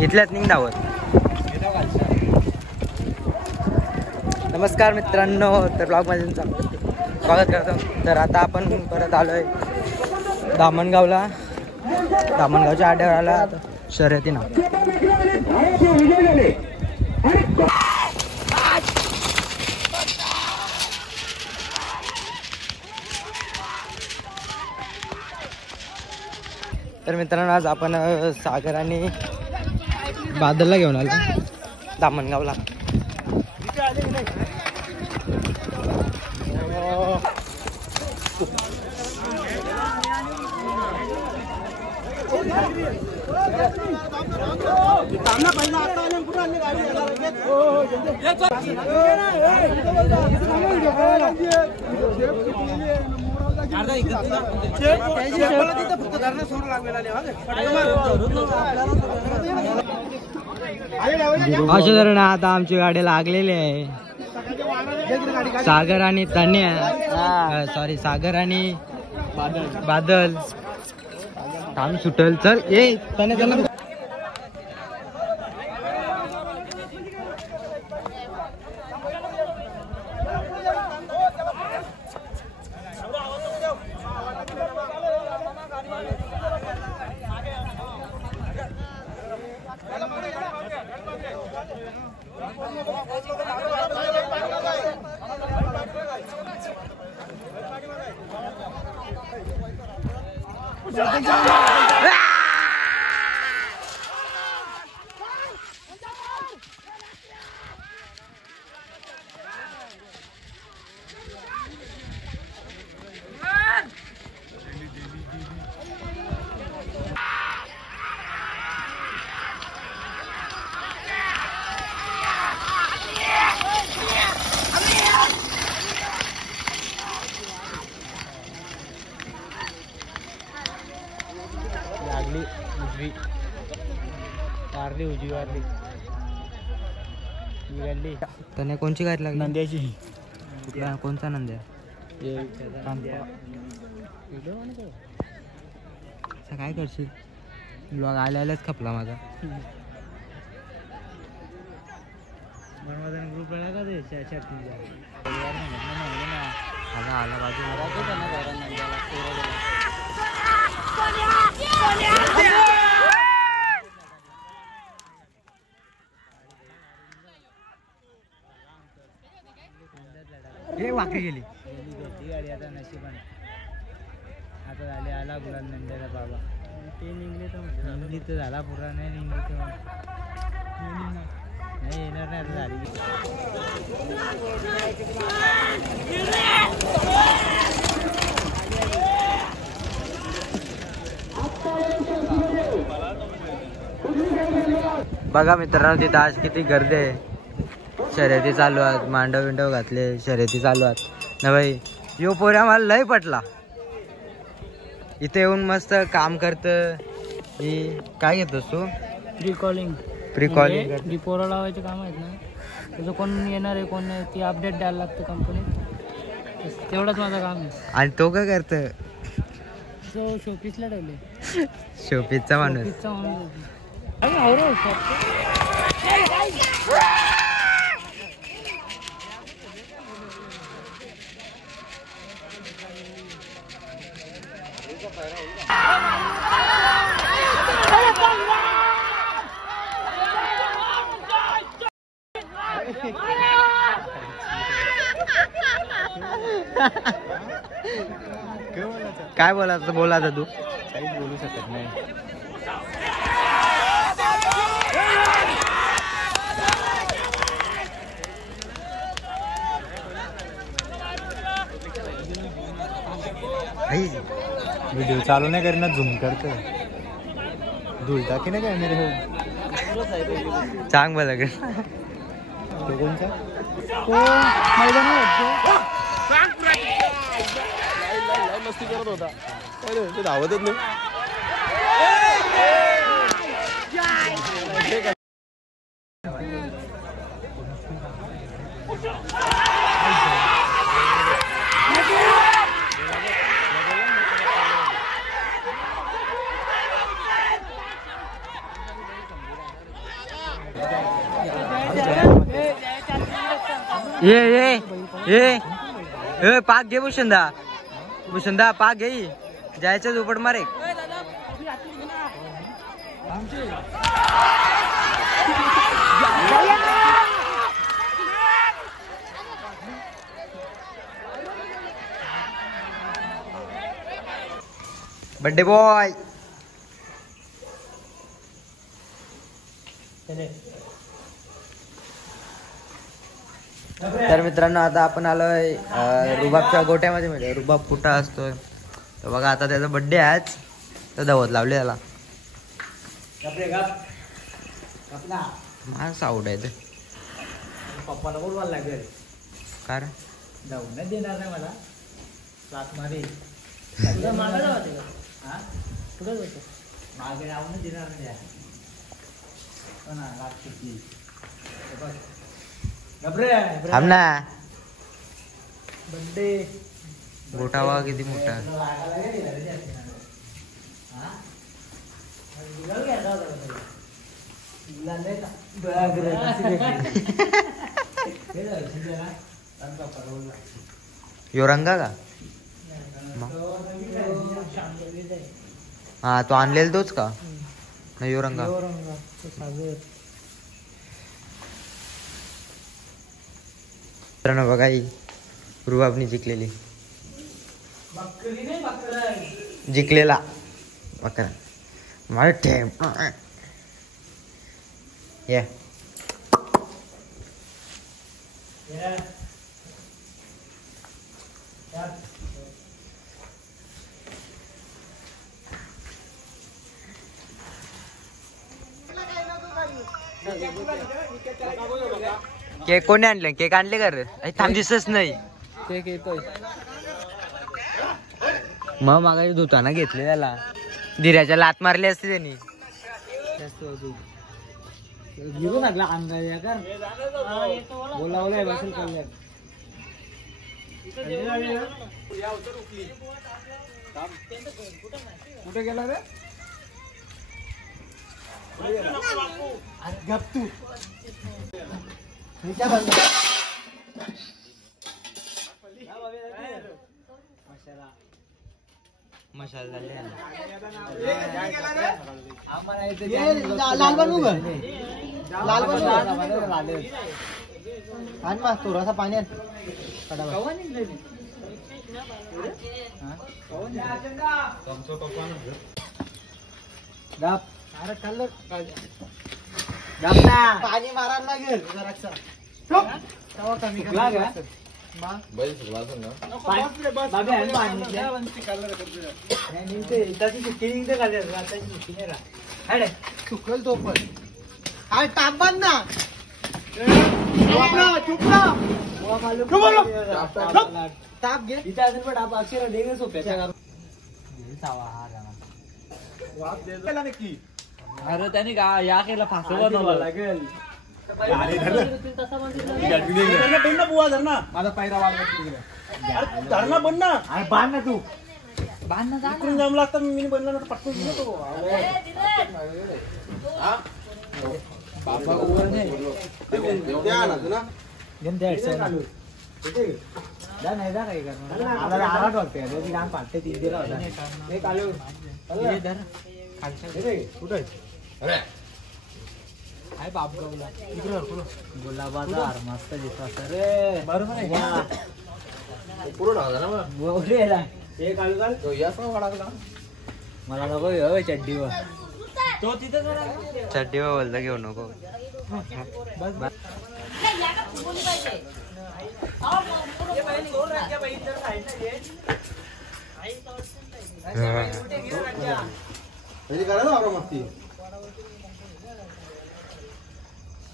इथल्यात निघावर. नमस्कार मित्रांनो, तर ब्लॉगमध्ये स्वागत करतो. तर आता आपण परत आलोय दामणगावला. दामणगावच्या आड्यावर आला शर्यतीनं. तर मित्रांनो, आज आपण सागर आणि बादलला घेऊन आलो दामणगावला. अशा आता आमची गाडी लागलेली आहे. सागर आणि तन्या, सॉरी सागर आणि बादल. थांब सुटल. चल ये तन्या, चल. उजवी वारली. त्याने कोणची गाडी लागली? नंद्याची. कोणता नंद्या? काय करशील? ब्लॉग आल्यालाच खपला माझा. ग्रुप आला बाजू. हे वाकडी गेली गाडी. आता नशिबाने आता झाले. आला गुलाल नंद्याला बाबा. ते निघले तर निघली तर झाला. पुरा नाही निघली तर नाही येणार नाही. आता झाली. बघा मित्रांनो, तिथं आज किती गर्दी आहे. शर्यती चालू आहेत. मांडव विंडव घातले. शर्यती चालू आहेत ना भाई. यो पोऱ्या मला लय पटला. इथे येऊन मस्त काम करतं. काय घेतोस तू? प्रिकॉलिंग डिपोरा लावायचे काम आहेत ना. त्याचं कोण येणार आहे कोण ती अपडेट द्यायला लागतं कंपनीत. तेवढंच माझं काम आहे. आणि तो काय करतं? तो शोपीसला ठेवले. शोपीसचा माणूस. काय बोलायचं? बोलायचं तू काहीच बोलू शकत नाही. व्हिडिओ चालू नाही करेना. झूम करतो. धूळ टाकी नाही काय मेरे हो. चांग बोला का तो कोणचा? मस्ती करत होता. ते धावतच नाही. ये पाक घे भूषणदा पाक घे जायचं झोपड मारे बर्थडे बॉय तर मित्रांनो आता आपण आलोय रुबाबच्या गोट्यामध्ये म्हणजे रुबाब कुठं असतोय तर बघा आता त्याचा बर्थडे आहे आज तर धावत लावले त्याला माझं साऊड आहे ते पप्पाला बोलवायला लागेल काय रे जाऊन नाही देणार नाही मला क्लास मध्ये मागे जाऊ हा कुठं जातो मागे जाऊन देणार नाही थांब ना बर्थडे गोठा बघा किती मोठा यो रंगा का हा तो आणलेला तोच का नाही यो रंगा बघा ही रुबाबनी जिंकलेली जिंकलेला बकरा माझं ठेम ये केक कोणी आणले केक आणले का रे थांब दिसच नाही केक येतोय मग मागा धुताना घेतले त्याला धीऱ्याच्या लात मारली असते त्यांनी घेऊन लागला अंगाया कर बोलावलंय बसेल कल्याण कुठे गेला रे गप तू मशाल झाले लाल बनवू ग लाल बनवू आणि मग थोडासा पाणी अरे खाल्लं पाणी मारायला लागेल कमी चुकल तो पण काय तापमान ना ताप घे इथे असेल पण आप अक्षर डेंगे सोप्याच्या अरे त्याने का या केला फासो बनवला लागेल माझा पायरा वाढवा बन ना बांध ना तू बांध ना इकडून जाम लागतं मी बनला ना पटकन तो काय बाप गवला गुलाबाचा मस्त दिसत रे बरोबर आहे मला नको चड्डीवर तो तिथे चड्डीवर बोलता घेऊ नको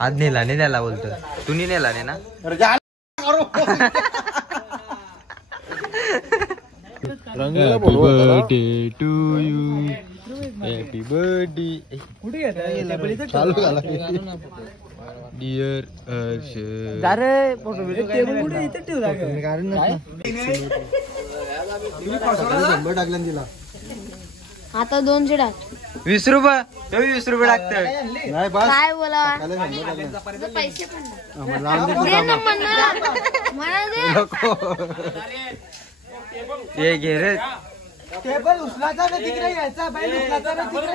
आज नेला नाही त्याला बोलतो तुम्ही नेला नाही ना happy birthday to you happy birthday कुठे चालू झाला डिअर हर्ष आता 200 टाक 20 रुपये तो 20 रुपये टाकतोय. नाही बस काय बोला त्याला समजलं तुझं पैसे पण नाही. आम्हाला लावून दे दे ना म्हणा म्हणा दे. हे घे रे. टेबल उचलायचा ना तिकडे यायचा बैल उचलायचा ना तिकडे.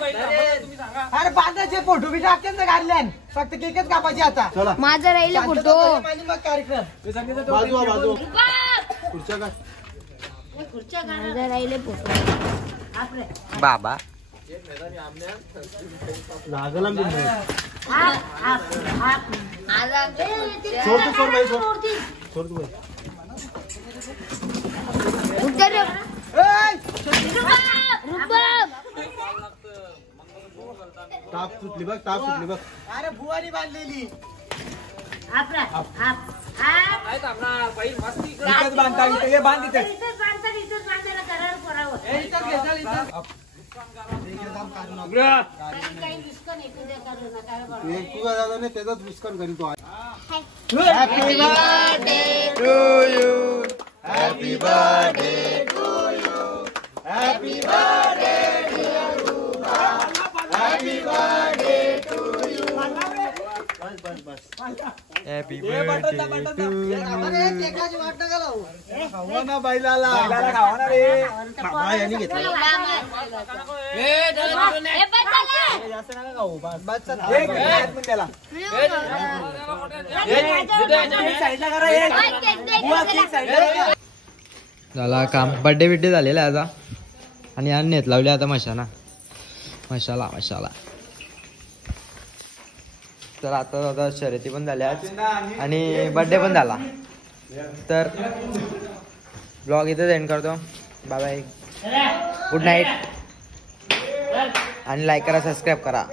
अरे बांधाचे फोटो बी टाकते ना काढल्यान फक्त केकच कापायची आता. चला माझा राहिला फोटो. मग कार्यक्रम बाजू बाजू खुर्च्या काय माझा राहिले फोटो. बाबा लागला मी नाही. आज आमच्या सोड तू सोड बाई सोड सोड तू बाई टाप सुटली बघ टाप सुटली बघ. अरे बुवानी बांधलेली इथंच बांधता इथं हे बांध इथं. तू काय झालं नाही त्याचाच विस्कन करीन तो. Happy birthday to you. Happy birthday to you. Happy birthday dear Ruba. Happy birthday to you. Happy birthday to you. अरे केकाची वाट नका लावू. खावा ना बैलाला खावा ना रे. खावा यांनी घेतला जास्त नका खाऊ बस बस चला. एक पण त्याला साईडला करा. बुवा केक साईडला करा. झाला काम. बर्थडे बिड्डे झालेला आहे आता आणि याने नेत लावली आता मशाला. तर आता शर्यती पण झाल्या आणि बर्थडे पण झाला. तर ब्लॉग इथेच एंड करतो. Bye bye. गुड नाईट आणि लाईक करा सबस्क्राईब करा.